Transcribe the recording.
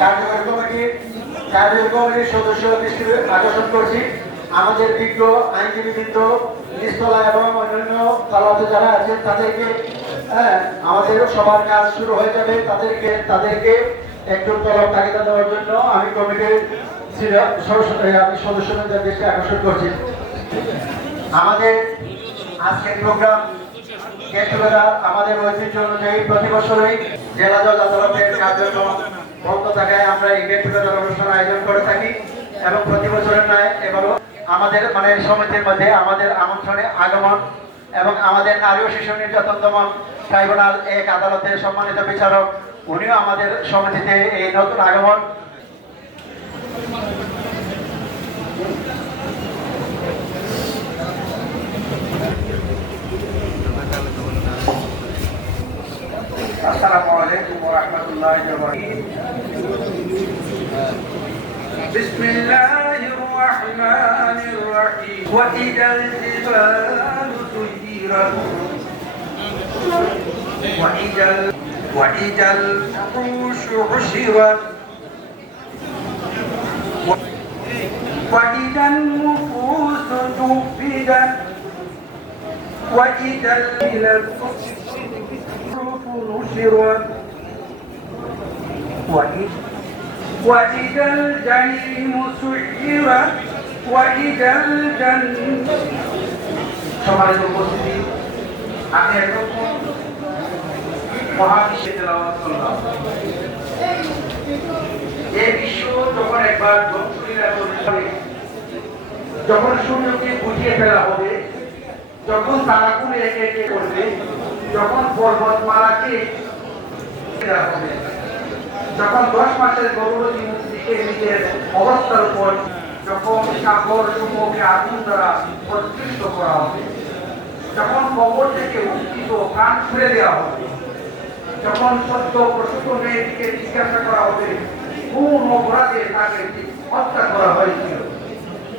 কার্যকরী কমিটির কার্যকরী কমিটির সদস্য আকর্ষণ করছি। আমাদের বিজ্ঞ আইনজীবীবৃন্দ নিস্তলা এবং অন্যান্য তালাতে যারা আছেন তাদেরকে হ্যাঁ, আমাদের সবার কাজ শুরু হয়ে যাবে। তাদেরকে তাদেরকে তলব দেওয়ার জন্য আমি কমিটির আমি আকর্ষণ করছি। আমাদের আজকের প্রোগ্রাম আমাদের ঐতিহ্য অনুযায়ী প্রতি বছরই জেলা আদালতের কার্যক্রম বন্ধ থাকায় আমরা এই গেট অনুষ্ঠান আয়োজন করে থাকি এবং প্রতি বছরের ন্যায় এবারও আমাদের মানে সমিতির মধ্যে আমাদের আমন্ত্রণে আগমন এবং আমাদের নারী ও শিশু নির্যাতন দমন ট্রাইব্যুনাল এক আদালতের সম্মানিত বিচারক, উনিও আমাদের সমিতিতে এই নতুন আগমন। السلام عليكم ورحمة الله وبركاته. بسم الله الرحمن الرحيم. وإذا الجبال سيرت وإذا وإذا الوحوش حشرت. وإذا النفوس جفدت. وإذا الصحف نشرت وإذا وإذا الجحيم سعرت وإذا الجنة সম্মানিত উপস্থিতি আমি এখন মহাবিশ্বে তেলাওয়াত করলাম এই বিশ্ব যখন একবার ধ্বংসলীলা করে যাবে, যখন সূর্যকে বুঝিয়ে ফেলা হবে যখন তারাগুলো একে একে করবে যখন পর্বতমালাকে যখন দশ মাসের গর্ভবতী মুক্তিকে নিজের অবস্থার উপর যখন কাপড় সমূহকে আগুন দ্বারা প্রতিষ্ঠিত করা হবে, যখন কবর থেকে উত্থিত প্রাণ ছুড়ে দেওয়া হবে, যখন সত্য প্রসূত মেয়েটিকে জিজ্ঞাসা করা হবে কোন অপরাধে তাকে হত্যা করা হয়েছিল।